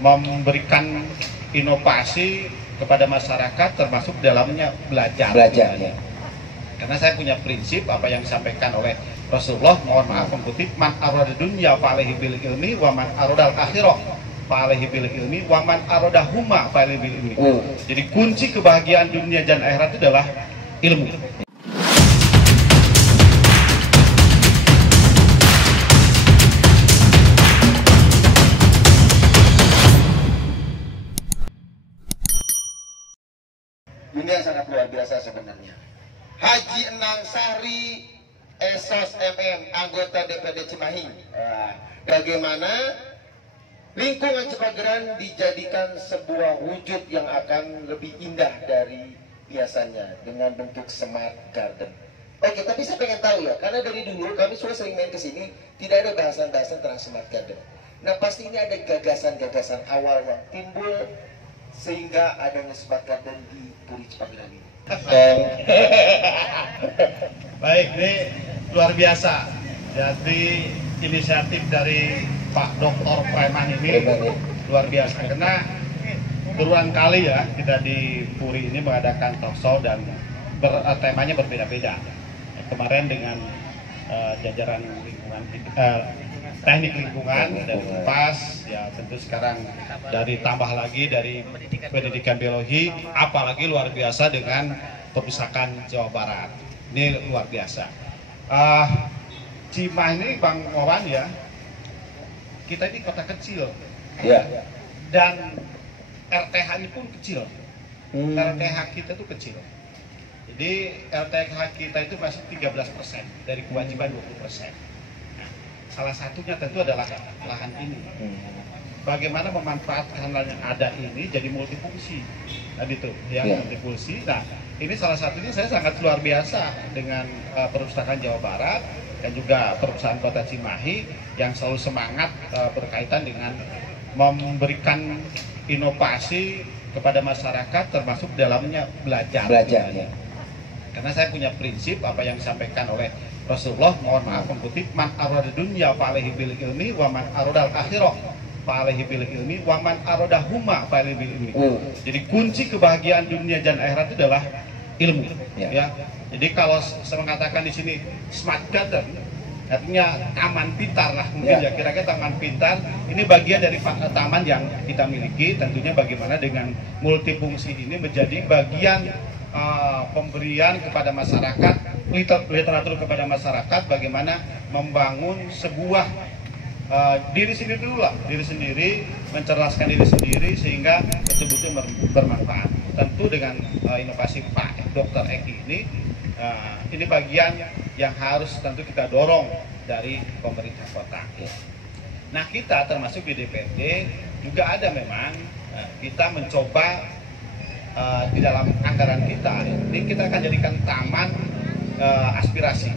memberikan inovasi kepada masyarakat, termasuk dalamnya belajar. Ya. Karena saya punya prinsip apa yang disampaikan oleh Rasulullah, mohon maaf mengutip, man arada dunya fa'alaihi bil ilmi wa man aradal akhirah fa'alaihi bil ilmi wa man aradahuma fa'alaihi bil ilmi. Jadi kunci kebahagiaan dunia dan akhirat itu adalah ilmu. Dunia sangat luar biasa sebenarnya. Haji Enang Sahri, Esos MM, anggota DPD Cimahi. Bagaimana lingkungan Cipageran dijadikan sebuah wujud yang akan lebih indah dari biasanya dengan bentuk smart garden. Oke, tapi saya pengen tahu ya, karena dari dulu kami sudah sering main ke sini, tidak ada bahasan-bahasan tentang smart garden. Nah, pasti ini ada gagasan-gagasan awal yang timbul sehingga adanya smart garden di Puri Cipageran ini. Baik, ini luar biasa. Jadi inisiatif dari Pak Dr. Preman ini luar biasa. Karena berulang kali ya kita di Puri ini mengadakan talkshow dan temanya berbeda-beda. Kemarin dengan jajaran lingkungan, teknik lingkungan dari UNPAS, ya tentu sekarang dari tambah lagi dari pendidikan biologi, apalagi luar biasa dengan perpustakaan Jawa Barat. Ini luar biasa. Cimahi ini Bang Wawan ya, kita ini kota kecil, Ya. dan RTH ini pun kecil. RTH kita itu kecil. Jadi RTH kita itu masih 13% dari kewajiban 20%. Nah, salah satunya tentu adalah lahan ini. Bagaimana memanfaatkan lahan yang ada ini jadi multifungsi. Tadi itu yang multifungsi. Nah, ini salah satunya saya sangat luar biasa dengan perpustakaan Jawa Barat dan juga perusahaan Kota Cimahi yang selalu semangat berkaitan dengan memberikan inovasi kepada masyarakat, termasuk dalamnya belajar. Ya. Karena saya punya prinsip apa yang disampaikan oleh Rasulullah, mohon maaf mengutip, man arada dunya fa'alaihi bil ilmi wa man aradal akhirah fa'alaihi bil ilmi wa man aradahuma fa'alaihi bil ilmi. Jadi kunci kebahagiaan dunia dan akhirat itu adalah ilmu. Ya. Jadi kalau saya mengatakan di sini smart garden, artinya taman pintar lah mungkin ya, kira-kira taman pintar ini bagian dari taman yang kita miliki. Tentunya bagaimana dengan multifungsi ini menjadi bagian pemberian kepada masyarakat, literatur kepada masyarakat, bagaimana membangun sebuah diri sendiri dulu lah, diri sendiri, mencerdaskan diri sendiri sehingga betul-betul bermanfaat. Tentu dengan inovasi Pak Dr. Eki ini bagian yang harus tentu kita dorong dari pemerintah kota. Nah, kita termasuk di DPD juga ada memang kita mencoba di dalam anggaran kita ini kita akan jadikan taman aspirasi.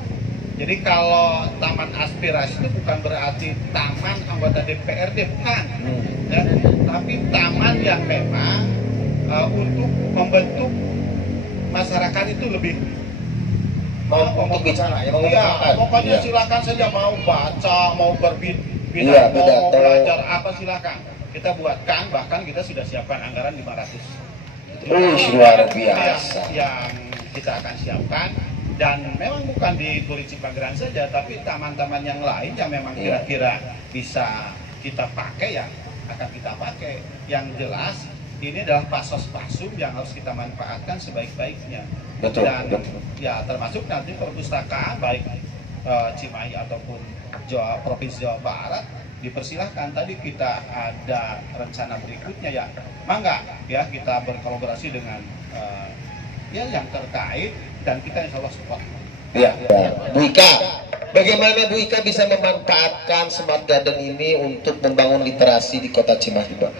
Jadi kalau taman aspirasi itu bukan berarti taman anggota DPRD, bukan, ya, tapi taman yang memang untuk membentuk masyarakat itu lebih untuk bicara ya, pokoknya silakan saja, mau baca, mau berpidato, mau belajar apa silakan. Kita buatkan, bahkan kita sudah siapkan anggaran 500. Luar biasa. Yang kita akan siapkan, dan memang bukan di Puri Cipageran saja, tapi taman-taman yang lain yang memang kira-kira bisa kita pakai ya akan kita pakai. Yang jelas ini adalah pasos-pasum yang harus kita manfaatkan sebaik-baiknya. Betul. Dan ya termasuk nanti perpustakaan baik Cimahi ataupun Provinsi Jawa Barat dipersilahkan. Tadi kita ada rencana berikutnya ya, mangga ya kita berkolaborasi dengan ya yang terkait dan kita insya Allah support. Ya, Bu Ika, bagaimana Bu Ika bisa memanfaatkan smart garden ini untuk membangun literasi di Kota Cimahi, Pak?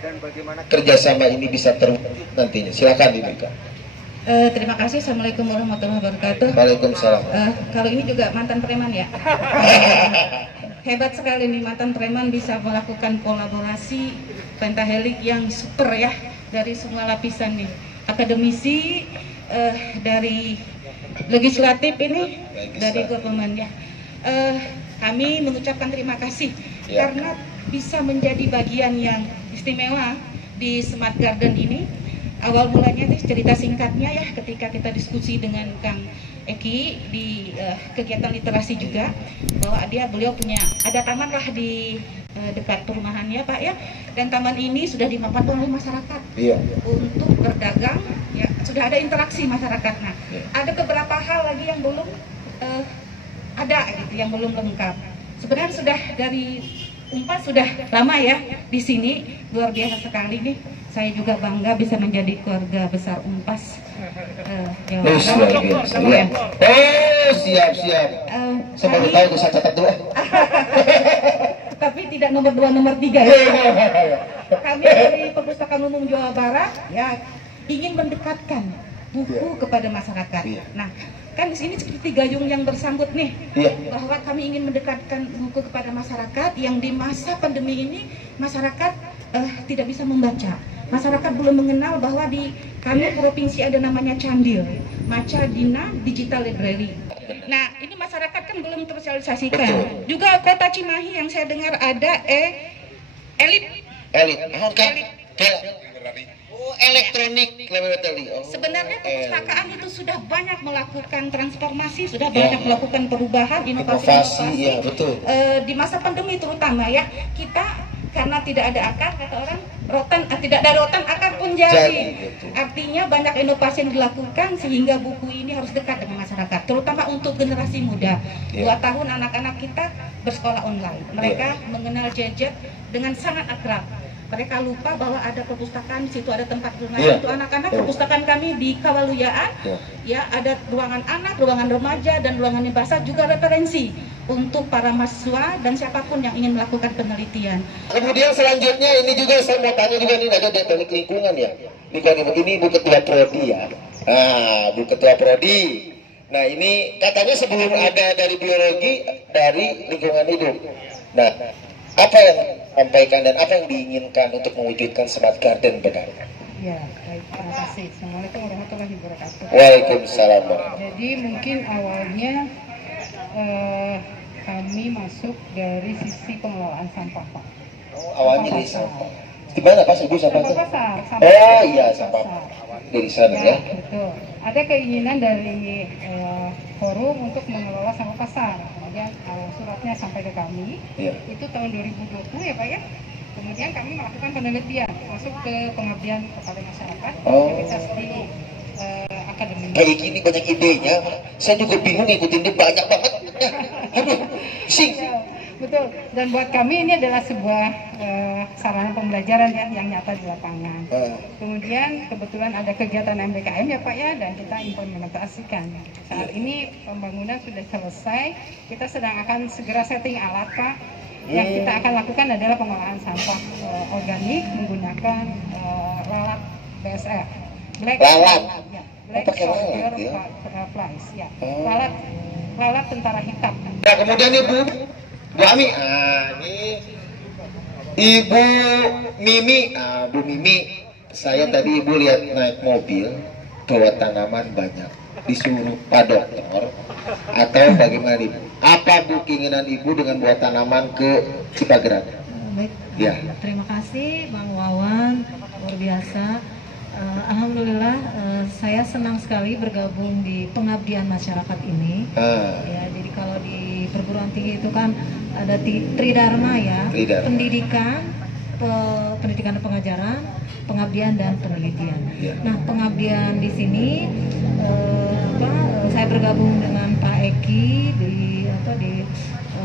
Dan bagaimana kerjasama ini bisa terwujud nantinya? Silakan Bu Ika. Terima kasih. Assalamualaikum warahmatullahi wabarakatuh. Waalaikumsalam. Kalau ini juga mantan preman ya. Hebat sekali nih mantan preman bisa melakukan kolaborasi pentahelik yang super ya dari semua lapisan nih. Akademisi, dari legislatif ini, dari government ya. Kami mengucapkan terima kasih karena bisa menjadi bagian yang istimewa di Smart Garden ini. Awal mulanya cerita singkatnya ya, ketika kita diskusi dengan Kang Eki di kegiatan literasi juga, bahwa beliau punya ada taman lah di dekat perumahannya Pak ya, dan taman ini sudah dimanfaatkan oleh masyarakat untuk berdagang ya, sudah ada interaksi masyarakat. Nah, ada beberapa hal lagi yang belum ada gitu, yang belum lengkap. Sebenarnya sudah dari Unpas sudah lama ya di sini, luar biasa sekali nih. Saya juga bangga bisa menjadi keluarga besar Unpas. Siap. Saya baru tahu tuh, saya catat dulu. Tapi tidak nomor 2, nomor 3 ya. Kami dari Perpustakaan Umum Jawa Barat ya ingin mendekatkan buku kepada masyarakat. Nah, kan di sini seperti gayung yang bersambut nih, bahwa kami ingin mendekatkan buku kepada masyarakat yang di masa pandemi ini masyarakat tidak bisa membaca. Masyarakat belum mengenal bahwa di kami provinsi ada namanya Candil, Maca Dina Digital Library. Nah, ini masyarakat kan belum tersosialisasikan. Juga Kota Cimahi yang saya dengar ada elit. Elektronik laboratory. Sebenarnya perpustakaan itu sudah banyak melakukan transformasi, sudah banyak melakukan perubahan, inovasi. Ya, betul. Di masa pandemi terutama ya, kita karena tidak ada akar, kata orang, tidak ada rotan, akar pun jadi. Artinya banyak inovasi yang dilakukan sehingga buku ini harus dekat dengan masyarakat, terutama untuk generasi muda. 2 tahun anak-anak kita bersekolah online, mereka mengenal gadget dengan sangat akrab. Mereka lupa bahwa ada perpustakaan, di situ ada tempat bermain untuk anak-anak. Perpustakaan kami di Kawaluyaan, ya ada ruangan anak, ruangan remaja, dan ruangan dewasa, juga referensi untuk para mahasiswa dan siapapun yang ingin melakukan penelitian. Kemudian selanjutnya ini juga saya mau tanya juga, ini ada teknik lingkungan ya. Ini Bu Ketua Prodi ya. Nah, Bu Ketua Prodi. Nah, ini katanya sebelum ada dari biologi, dari lingkungan hidup. Nah, apa yang sampaikan dan apa yang diinginkan untuk mewujudkan Smart Garden benar? Ya, baik, terima kasih. Assalamualaikum warahmatullahi wabarakatuh. Waalaikumsalam. Jadi mungkin awalnya kami masuk dari sisi pengelolaan sampah, Pak. Awalnya dari sampah. Di mana Pak Ibu sampahnya? Sampah pasar. Oh iya, sampah dari sana ya. Betul. Ada keinginan dari forum untuk mengelola sampah pasar. Kemudian suratnya sampai ke kami. Itu tahun 2020 ya Pak ya. Kemudian kami melakukan penelitian, masuk ke pengabdian kepada masyarakat, aktivitas di akademi. Kayak gini banyak idenya, saya juga bingung ngikutin dia, banyak banget. Aduh, sing. Betul. Dan buat kami ini adalah sebuah sarana pembelajaran ya, yang nyata di lapangan. Kemudian kebetulan ada kegiatan MBKM ya Pak ya, dan kita implementasikan. Saat ini pembangunan sudah selesai, kita sedang akan segera setting alat Pak. Yang kita akan lakukan adalah pengolahan sampah organik menggunakan lalat BSF. Black Soldier Flies ya. Lalat tentara hitam. Nah, kemudian Ibu Ami, ini Ibu Mimi. Bu Mimi, saya tadi Ibu lihat naik mobil bawa tanaman banyak, disuruh Pak Dokter atau bagaimana Ibu? Apa Bu keinginan Ibu dengan bawa tanaman ke Cipageran? Baik, ya. Terima kasih Bang Wawan, luar biasa. Alhamdulillah, saya senang sekali bergabung di pengabdian masyarakat ini. Ya, jadi kalau di perguruan tinggi itu kan ada Tridharma ya, pendidikan, pendidikan dan pengajaran, pengabdian dan penelitian. Nah, pengabdian di sini, saya bergabung dengan Pak Eki di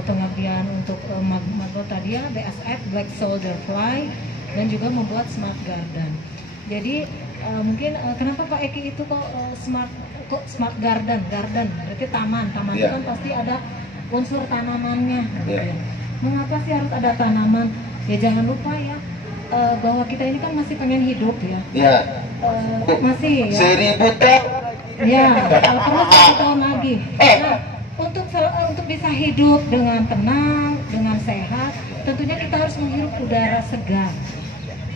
pengabdian untuk Margot tadi ya, BSF Black Soldier Fly, dan juga membuat Smart Garden. Jadi mungkin kenapa Pak Eki itu kok Smart Garden berarti taman itu kan pasti ada unsur tanamannya. Mengapa sih harus ada tanaman? Ya jangan lupa ya bahwa kita ini kan masih pengen hidup ya. Masih ya. 1000 tahun. Ya, terus 1 tahun lagi. Nah, untuk bisa hidup dengan tenang, dengan sehat, tentunya kita harus menghirup udara segar.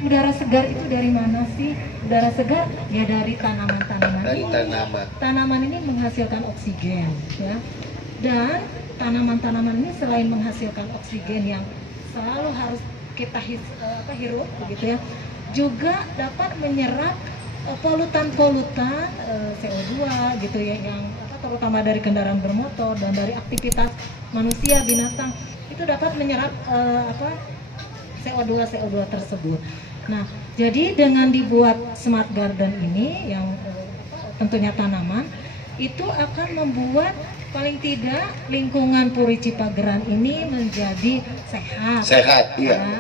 Udara segar itu dari mana sih? Udara segar ya dari tanaman-tanaman ini. Tanaman ini menghasilkan oksigen, ya. Dan tanaman-tanaman ini selain menghasilkan oksigen yang selalu harus kita hirup begitu ya, juga dapat menyerap polutan-polutan CO2 gitu ya, yang terutama dari kendaraan bermotor dan dari aktivitas manusia, binatang, itu dapat menyerap CO2 tersebut. Nah, jadi dengan dibuat smart garden ini yang tentunya tanaman, itu akan membuat paling tidak lingkungan Puri Cipageran ini menjadi sehat. Sehat, iya. Ya,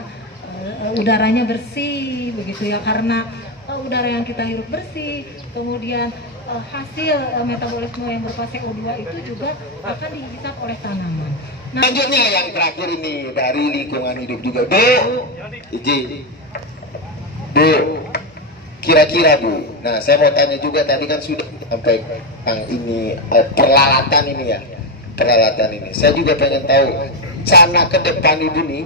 udaranya bersih begitu ya, karena udara yang kita hirup bersih, kemudian hasil metabolisme yang berupa CO2 itu juga akan dihisap oleh tanaman. Nah, selanjutnya yang terakhir ini dari lingkungan hidup juga, Bu, kira-kira Bu. Nah, saya mau tanya juga, tadi kan sudah sampai ini peralatan ini ya, peralatan ini. Saya juga pengen tahu rencana ke depan Ibu nih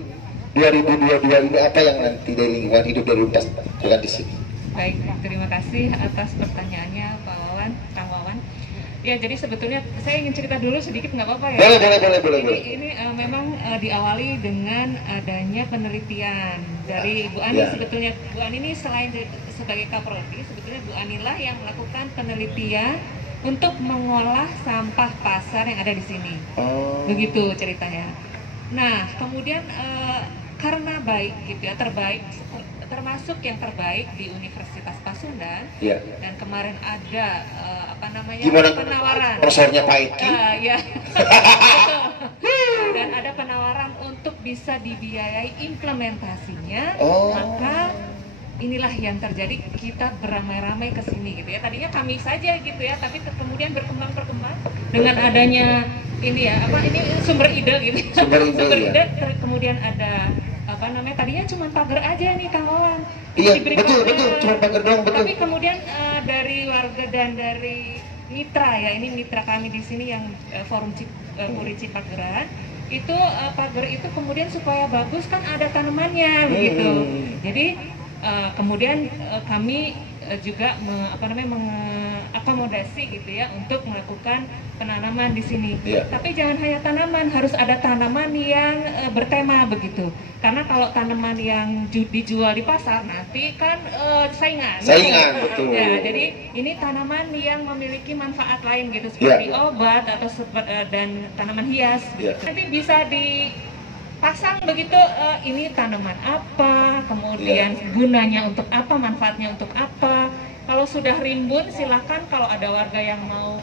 2022 ini apa yang nanti dari lingkungan hidup dari UNTAS lakukan di sini. Baik, terima kasih atas pertanyaannya Pak Wawan, Kang Wawan. Ya, jadi sebetulnya saya ingin cerita dulu sedikit, nggak apa-apa ya? Boleh. Ini memang diawali dengan adanya penelitian dari Bu Ani. Ya. Sebetulnya Bu Ani ini selain sebagai Kaprodi, sebetulnya Bu Ani lah yang melakukan penelitian untuk mengolah sampah pasar yang ada di sini. Begitu ceritanya. Nah, kemudian karena baik gitu ya, termasuk yang terbaik di Universitas Pasundan, Ya. dan kemarin ada Gimana penawaran. profesornya Pak Eki? Ya. Dan ada penawaran untuk bisa dibiayai implementasinya, maka inilah yang terjadi, kita beramai-ramai ke sini gitu ya. Tadinya kami saja gitu ya, tapi kemudian berkembang dengan adanya ini ya, ini sumber ide gitu. Sumber ide, kemudian ada tadinya cuma pagar aja nih Kang Wawan. Iya, betul, cuma pagar doang, betul. Tapi kemudian dari warga dan dari mitra ya, ini mitra kami di sini yang Forum Puri Cipageran, itu pagar itu kemudian supaya bagus kan ada tanamannya begitu. Jadi kemudian kami juga mengakomodasi gitu ya untuk melakukan penanaman di sini. Tapi jangan hanya tanaman, harus ada tanaman yang bertema begitu. Karena kalau tanaman yang dijual di pasar nanti kan saingan, betul. Ya, jadi ini tanaman yang memiliki manfaat lain gitu, seperti obat atau dan tanaman hias. Nanti bisa dipasang begitu, ini tanaman apa, kemudian gunanya untuk apa, manfaatnya untuk apa. Kalau sudah rimbun silakan, kalau ada warga yang mau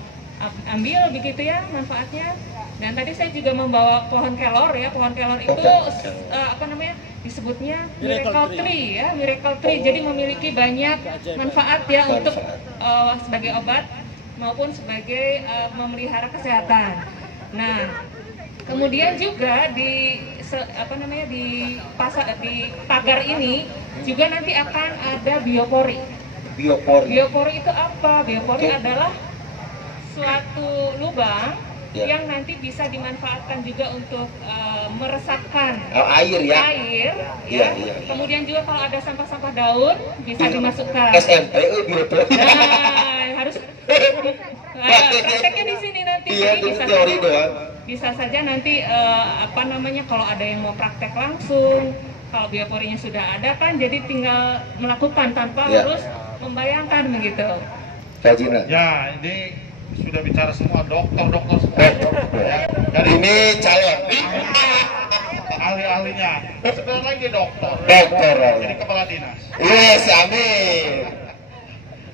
ambil begitu ya manfaatnya. Dan tadi saya juga membawa pohon kelor ya, pohon kelor itu disebutnya miracle tree ya, miracle tree. Jadi memiliki banyak manfaat ya untuk sebagai obat maupun sebagai memelihara kesehatan. Nah, kemudian juga di pagar ini juga nanti akan ada biopori. Biopori itu apa? Biopori adalah suatu lubang yang nanti bisa dimanfaatkan juga untuk meresapkan air ya. Ya. Kemudian juga kalau ada sampah-sampah daun bisa dimasukkan. SMP biopori. Nah, harus prakteknya di sini nanti. Jadi bisa saja nanti kalau ada yang mau praktek langsung, kalau bioporinya sudah ada kan, jadi tinggal melakukan tanpa harus membayangkan begitu. Ya, ini sudah bicara semua dokter semua. Dari ini calon ahli-ahlinya. Sebentar lagi dokter. Jadi kepala dinas. Yes, amin.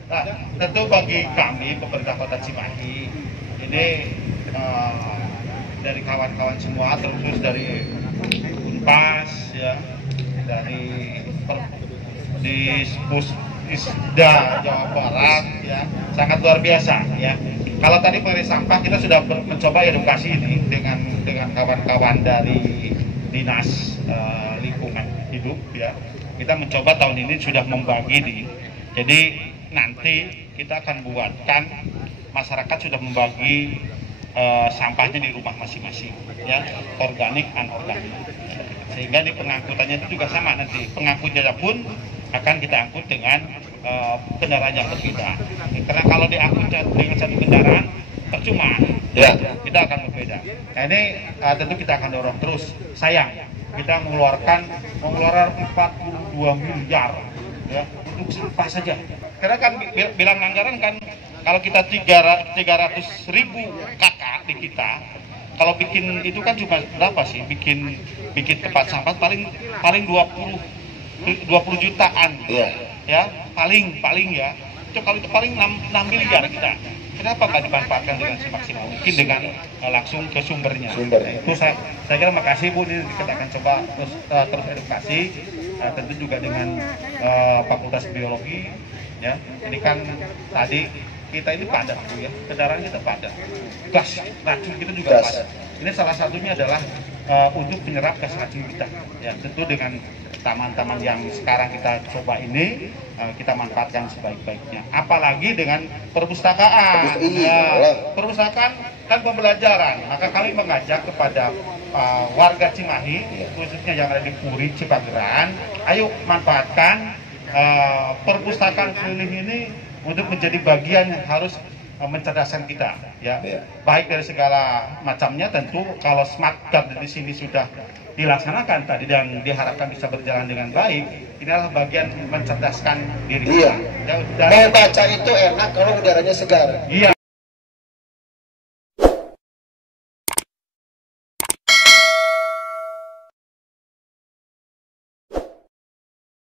Nah, tentu bagi kami pemerintah Kota Cimahi ini dari kawan-kawan semua, terkhusus dari Unpas ya, dari Isda Jawa Barat ya, sangat luar biasa ya. Kalau tadi mengenai sampah, kita sudah mencoba edukasi ini dengan kawan-kawan dari dinas lingkungan hidup ya. Kita mencoba tahun ini sudah membagi jadi nanti kita akan buatkan masyarakat sudah membagi sampahnya di rumah masing-masing ya, organik, anorganik, sehingga di pengangkutannya itu juga sama, nanti pengangkutnya pun akan kita angkut dengan kendaraan yang berbeda. Karena kalau diangkut dengan satu kendaraan percuma, kita akan berbeda. Nah, ini tentu kita akan dorong terus. Sayang kita mengeluarkan 42 miliar ya untuk sampah saja. Karena kan bilang anggaran kan kalau kita 300.000 kakak di kita, kalau bikin itu kan cuma berapa sih? Bikin tempat sampah paling 20 jutaan. Iya. Ya, paling ya. Itu kalau itu paling 6 miliar kita. Kenapa nggak dimanfaatkan dengan semaksimal mungkin dengan langsung ke sumbernya? Nah, itu saya kira makasih Bu, ini kita akan coba terus edukasi, tentu juga dengan Fakultas Biologi ya. Ini kan tadi kita ini padat Bu ya, kendaraan kita padat, gas racun kita juga padat. Ini salah satunya adalah untuk menyerap gas racun kita ya, tentu dengan taman-taman yang sekarang kita coba ini kita manfaatkan sebaik-baiknya, apalagi dengan perpustakaan. Perpustakaan kan pembelajaran, maka kami mengajak kepada warga Cimahi khususnya yang ada di Puri, Cipageran, ayo manfaatkan perpustakaan keliling ini untuk menjadi bagian yang harus mencerdaskan kita ya, baik dari segala macamnya. Tentu kalau smart card di sini sudah dilaksanakan tadi dan diharapkan bisa berjalan dengan baik, ini adalah bagian mencerdaskan diri kita. Mau baca itu enak kalau udaranya segar. Iya,